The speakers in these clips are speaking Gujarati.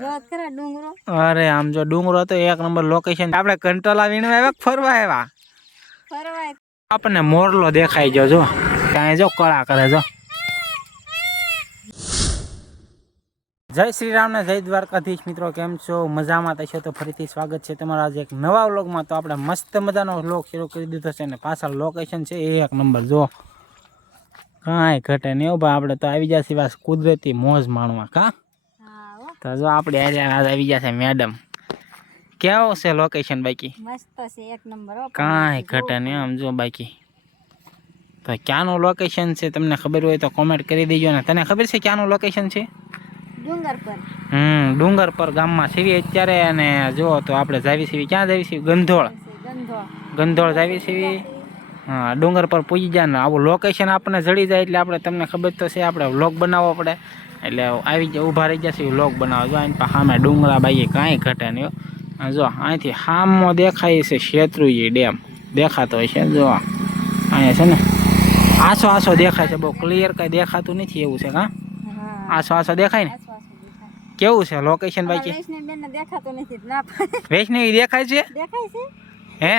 અરે આમ જો ડુંગરો તો એક નંબર લોકેશન. આપણે કંટોલા વીણવા આવ્યા ફરવા આવ્યા? આપણને મોરલો દેખાઈ ગયો જો ત્યાં, જો કળા કરે જો. જય શ્રી રામ ને જય દ્વારકાધીશ. મિત્રો કેમ છો? મજામાં થશો તો ફરીથી સ્વાગત છે તમારા આજે એક નવા વ્લોગમાં. તો આપણે મસ્ત મજાનો વ્લોગ શરૂ કરી દીધો છે અને પાછળ લોકેશન છે એક નંબર જો, કાંઈ ઘટે નહીં એવું ભાઈ. આપણે તો આવી જશે બસ કુદરતી મોજ માણવા. કા તો જો આપણે આવી જશે મેડમ. કેવો છે લોકેશન? બાકી મસ્ત છે એક નંબર. કાંઈ ઘટે નહીં આમ જો. બાકી તો ક્યાંનું લોકેશન છે તમને ખબર હોય તો કોમેન્ટ કરી દેજો. ને તને ખબર છે ક્યાંનું લોકેશન છે? ડુંગર પર. ડુંગર પર ગામમાં સીવી અત્યારે. અને જો તો આપણે જાવી સીવી ક્યાં જાવી સીવી? ગંધોળ. ગંધોળ જાવી સીવી. હા, ડુંગર પર પૂજી જાય ને આવું લોકેશન આપણને જડી જાય એટલે આપણે તમને ખબર તો છે આપણે વ્લોગ બનાવવો પડે. એટલે આવી જાય ઊભા રહી જશે વ્લોગ બનાવવા. જો અહીં સામે ડુંગરા બાઈએ કાંઈ ઘટે નહીં. જો અહીંથી સામો દેખાય છે શેત્રુંજી ડેમ દેખાતો હોય છે. જો અહીંયા છે ને આસો આસો દેખાય છે, બહુ ક્લિયર કંઈ દેખાતું નથી એવું છે. કા આસો આસો દેખાય ને? કેવું છે લોકેશન બાકી? વૈષ્ણવી દેખાય છે? હે,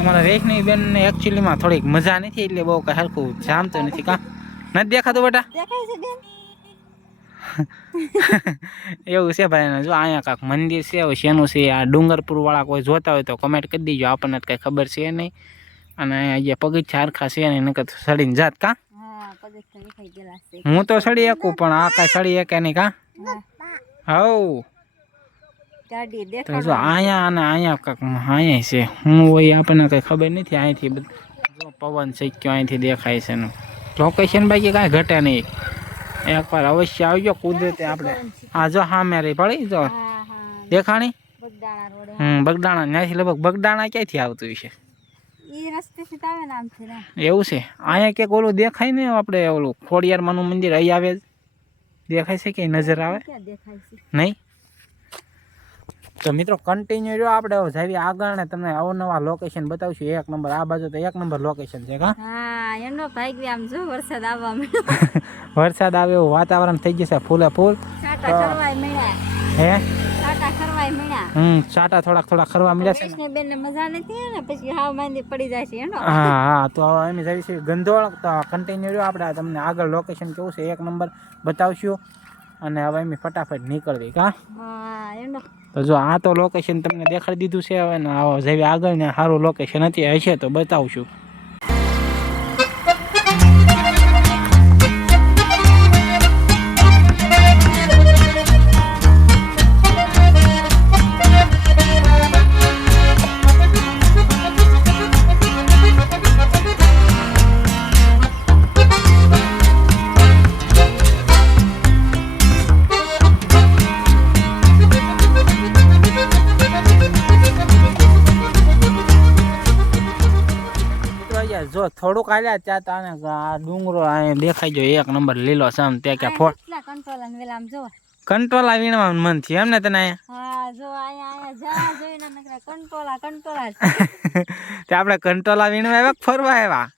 અમારા વૈષ્ણવી બેન ને એકચ્યુઅલીમાં થોડીક મજા નથી એટલે બહુ કઈ હરખું જામતું નથી. કા નથી દેખાતું બેટા? એવું છે ભાઈ. જો અહીંયા કાંક મંદિર છે, હવે શેનું છે આ ડુંગરપુર વાળા કોઈ જોતા હોય તો કમેન્ટ કરી દીજો. આપણને કઈ ખબર છે નહીં. અને અહીંયા પગથિયા હરખા છે નહીં, નકર સડીને જાત. કા હું તો સડી શકું પણ આ કઈ સડી શકે નહીં. કા હવ તો જો અહીંયા અને અહીંયા કાંક અહીંયા છે હું હોય આપણને કઈ ખબર નથી. અહીંથી જો પવન શક્યો અહીંથી દેખાય છે ને લોકેશન બાકી કાંઈ ઘટે નહીં. એકવાર અવશ્ય આવજો કુદરતી. આપણે આ જો સામે રહી પડી જો દેખાણી. બગદાણા ત્યાંથી લગભગ બગદાણા ક્યાંથી આવતું છે? એવું છે. અહીંયા ક્યાંક ઓલું દેખાય ને આપણે ઓલું ખોડિયારમાંનું મંદિર અહીં આવે દેખાય છે કે નજર આવે નહીં? તો મિત્રો કન્ટિન્યુ જો આપણે જાવી આગળ ને તમને અવનવા લોકેશન બતાવશું. એક નંબર આ બાજુ તો એક નંબર લોકેશન છે. કા એનો ભાઈ આમ જો વરસાદ આવવા વરસાદ આવે એવું વાતાવરણ થઈ જશે ફૂલે ફૂલ. હે સાટા થોડાક ખરવા મળ્યા છે. બેન ને મજા નથી ને પછી હાવ માંદી પડી જાય છે. હા તો એમ જાવી છે ગંધોળ. તો કન્ટિન્યુ જો આપણે તમને આગળ લોકેશન કેવું છે એક નંબર બતાવશું. અને હવે એમ ફટાફટ નીકળવી. કા તો જો આ તો લોકેશન તમને દેખાડી દીધું છે. હવે ને જેવી આગળ ને સારું લોકેશન અત્યારે હશે તો બતાવશું. જો થોડુંક હાલ્યા ત્યાં તાને આ ડુંગરો અહીંયા દેખાઈ ગયો એક નંબર લીલો સમ. તે કે કંટોલા વીણવા મન થયું એમ ને તને? તે આપણે કંટોલા વીણવા આવ્યા ફરવા આવ્યા?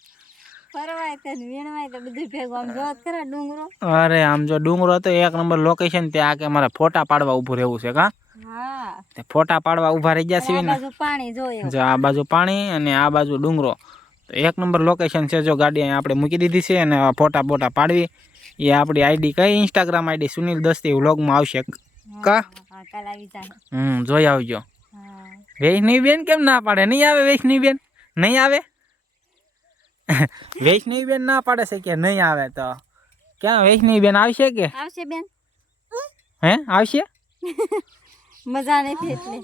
અરે આમ જો ડુંગરો તો એક નંબર લોકેશન. ત્યાં કે મારે ફોટા પાડવા ઉભું રહેવું છે. કા ફોટા પાડવા ઉભા રહી ગયા છે ને. જો આ બાજુ પાણી અને આ બાજુ ડુંગરો. તો એક નંબર લોકેશન છે. જો ગાડી આપણે મૂકી દીધી છે અને ફોટા બોટા પાડવી. એ આપણી આઈડી કઈ ઇન્સ્ટાગ્રામ આઈડી સુનિલ દસ્તી વ્લોગમાં આવશે. કા જોઈ આવજો. વૈષ્ણવી બેન કેમ ના પાડે? નહીં આવે વૈષ્ણવી બેન? નહીં આવે? વૈષ્ણવી બેન ના પાડે છે કે નહીં આવે? તો ક્યાં વૈષ્ણવી બેન આવશે કે? આવશે બેન. હે આવશે? મજા નથી એટલે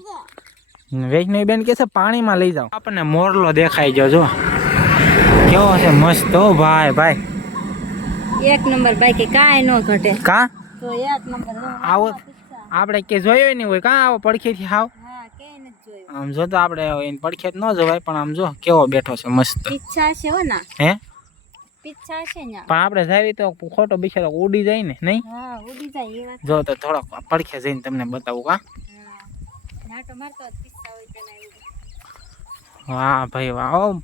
વૈષ્ણવી બેન કે છે પાણીમાં લઈ જાઓ. આપણને મોરલો દેખાઈ ગયો જો કેવો છે મસ્ત. હો ભાઈ ભાઈ એક નંબર બાકી કાંઈ ન ઘટે. કા તો એક નંબર આવો આપણે કે જોયો નહીં હોય. કા આવો પડખેથી હાવ આમ જો તો આપણે એને પડખે ન જવાય પણ આમ જો કેવો બેઠો છે મસ્ત. પીછા છે હો ના. હે પીછા છે ને પણ આપણે જાવી તો ખોટો બિચારો ઉડી જાય ને. નહીં ઉડી જાય એ વાત. જો તો થોડોક પડખે જઈને તમને બતાવું. કા વાહ ભાઈ વાહ.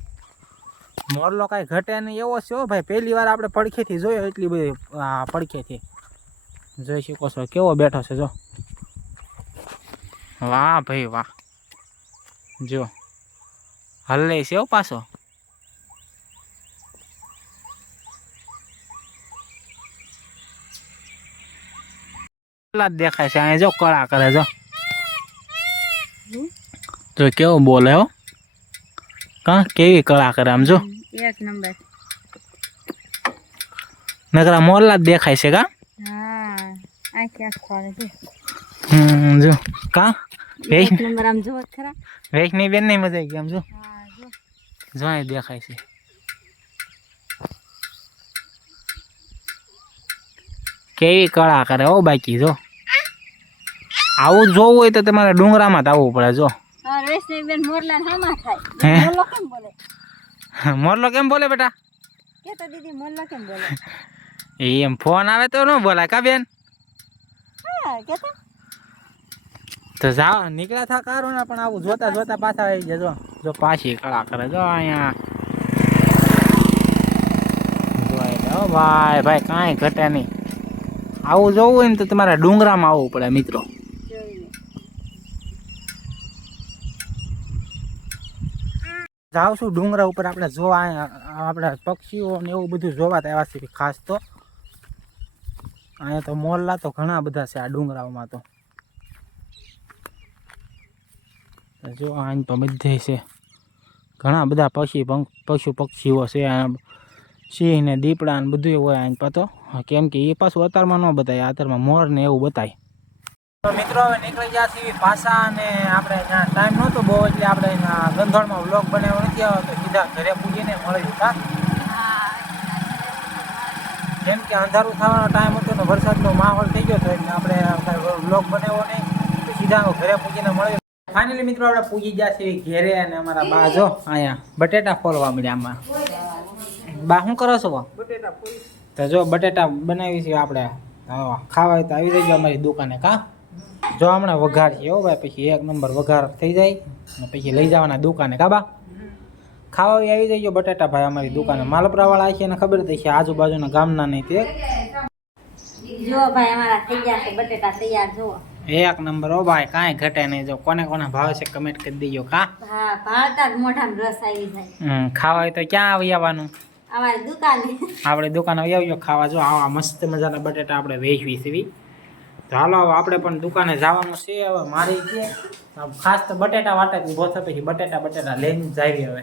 મોરલો કાંઈ ઘટે નહીં એવો છે. ભાઈ પહેલી વાર આપણે પડખેથી જોયો એટલી બધી પડખેથી. જોઈ શકો છો કેવો બેઠો છે જો. વાહ ભાઈ વાહ, જો હલ્લે છે હો પાછો. કેટલા જ દેખાય છે અહીંયા જો કળા કરે જો. તો કેવો બોલે હો, કા કેવી કળા કરે આમ જો. એક નંબર. નકરા મોરલા જ દેખાય છે કા. હા આખી આખો આવે છે. જો કા એક નંબર આમ જો ખરા. વેચની બેન નહીં મજા આવી ગઈ આમ જો. હા જો. જો અહીં દેખાય છે. કેવી કળા કરે હો બાકી જો. આવું જોવું હોય તો તમારે ડુંગરામાં જ આવવું પડે જો. હા રેશમી બેન મોરલા હામાં થાય. હે? મોરલો કેમ બોલે? મોરલો કેમ બોલે બેટા? કે તો દીદી મોરલો કેમ બોલે? એમ ફોન આવે તો ન બોલાય કા બેન? હા કે તો જાઓ નીકળ્યા થા કારો ને પણ આવું જોતા જોતા પાછા આવી જજો. જો પાછી કળા કરે જો અહીંયા. જો ભાઈ ભાઈ કાંઈ ઘટે નહીં. આવું જોવું હોય ને તો તમારે ડુંગરામાં આવવું પડે મિત્રો. જાવ છું ડુંગરા ઉપર આપણે જોવા આપણે પક્ષીઓ ને એવું બધું જોવા આવ્યા છે ખાસ તો. અહીંયા તો મોરલા તો ઘણા બધા છે આ ડુંગરાઓમાં તો. જો અહીં તો બધે છે ઘણા બધા પશુ પક્ષીઓ છે. સિંહ ને દીપડા ને બધું હોય અહીં પર તો. કેમ કે એ પાછું અત્યારમાં ન બતાય, અત્યારમાં મોર ને એવું બતાય. તો મિત્રો હવે નીકળી ગયા છીએ પાછા અને આપણે ત્યાં ટાઈમ નહોતો બહુ એટલે આપણે ગંધોળમાં વ્લોગ બનાવ્યો નથી આવ્યો તો સીધા ઘરે પૂજીને મળી જતા. કેમ કે અંધારું થવાનો ટાઈમ હતો ને વરસાદનો માહોલ થઈ ગયો હતો એટલે આપણે વ્લોગ બનાવ્યો નહીં તો સીધા ઘરે પૂજીને મળી. ફાઇનલી મિત્રો આપણે પૂજી ગયા છીએ ઘેરે અને અમારા બા જો અહીંયા બટેટા ફોલવા મળ્યા આમાં. બા શું કરો છો? બટેટા તો જો બટેટા બનાવી છે આપણે ખાવા હોય તો આવી જજો અમારી દુકાને કા. જો હમણાં વઘાર છે હો ભાઈ, પછી એક નંબર વઘાર થઈ જાય ને પછી લઈ જવાના દુકાને કા બા. ખાવા આવી જજો બટેટા ભાઈ અમારી દુકાને. માલપરા વાળા છે એને ખબર હતી છે આજુબાજુના ગામના નહીં તે. જો ભાઈ અમારા થઈ ગયા છે બટેટા તૈયાર જો. એક નંબર હો ભાઈ કાંઈ ઘટે નહીં. જો કોને કોને ભાવે છે કમેન્ટ કરી દેજો કા. હા ભાળતા જ મોઢામાં રસ આવી જાય. ખાવા હોય તો ક્યાં આવી આવવાનું? અમારી દુકાને. આપણે દુકાને આવી આવજો ખાવા. જો આવા મસ્ત મજાના બટેટા આપણે વેચવી સીવી. તો હાલો આપણે પણ દુકાને જવાનું છે હવે. મારી છે ખાસ તો બટેટા વાટે ઊભો થયો પછી બટેટા લઈને જાવી હવે.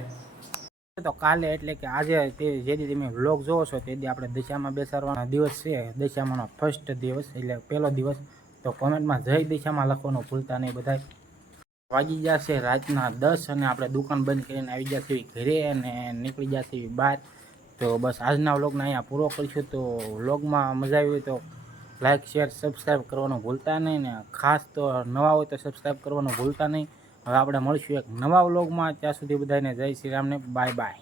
તો કાલે એટલે કે આજે તે જે દી તમે વ્લોગ જોવો છો તે દી આપણે દશામાં બેસાડવાનો દિવસ છે. દશામાંનો ફર્સ્ટ દિવસ એટલે પહેલો દિવસ. તો કોમેન્ટમાં જય દિશામાં લખવાનું ભૂલતા નહીં બધા. વાગી જશે રાતના 10 અને આપણે દુકાન બંધ કરીને આવી જશે ઘરે અને નીકળી જશે બહાર. તો બસ આજના વ્લોગને અહીંયા પૂરો કરીશું. તો વ્લોગમાં મજા આવી હોય તો લાઇક શેર સબસ્ક્રાઈબ કરવાનું ભૂલતા નહીં ને ખાસ તો નવા હોય તો સબસ્ક્રાઈબ કરવાનું ભૂલતા નહીં. હવે આપણે મળીશું એક નવા વ્લોગમાં. ત્યાં સુધી બધાને જય શ્રી રામને બાય બાય.